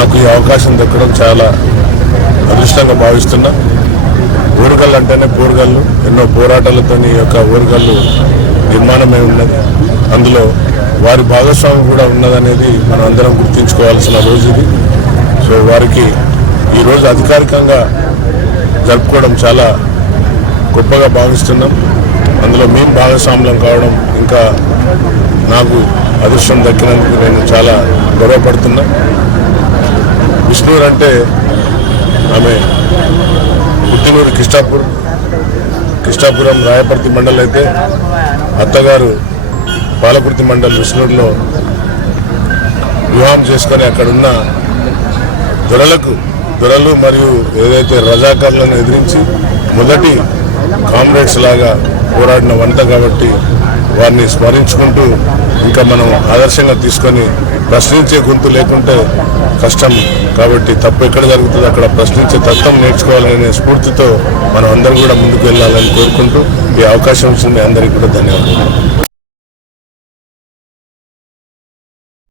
నాకు ఈ అవకాశం దక్కడం చాలా అదృష్టంగా భావిస్తున్నా. ఊరుగల్లు అంటేనే పోరుగల్లు, ఎన్నో పోరాటాలతో ఈ యొక్క ఊరుగల్లు నిర్మాణమై ఉన్నది. అందులో వారి భాగస్వామ్యం కూడా ఉన్నదనేది మనం అందరం గుర్తుంచుకోవాల్సిన రోజు ఇది. సో వారికి ఈరోజు అధికారికంగా జరుపుకోవడం చాలా గొప్పగా భావిస్తున్నాం. అందులో మేము భాగస్వామ్యం కావడం ఇంకా నాకు అదృష్టం దక్కినందుకు నేను చాలా గర్వపడుతున్నా. విష్ణూరు అంటే ఆమె పుట్టినూరు కిష్టాపురం రాయపర్తి మండల్ అయితే అత్తగారు పాలకుర్తి మండల్ విష్ణూరులో వివాహం చేసుకొని అక్కడున్న దొరలు మరియు ఏదైతే రజాకారులను ఎదిరించి మొదటి కామ్రేడ్స్ లాగా పోరాడిన వంట కాబట్టి వారిని స్మరించుకుంటూ ఇంకా మనం ఆదర్శంగా తీసుకొని ప్రశ్నించే గొంతు లేకుంటే కష్టం. కాబట్టి తప్పు ఎక్కడ జరుగుతుందో అక్కడ ప్రశ్నించే తత్వం నేర్చుకోవాలనే స్ఫూర్తితో మనం అందరం కూడా ముందుకు వెళ్ళాలని కోరుకుంటూ ఈ అవకాశం ఇచ్చిన అందరికీ కూడా ధన్యవాదాలు.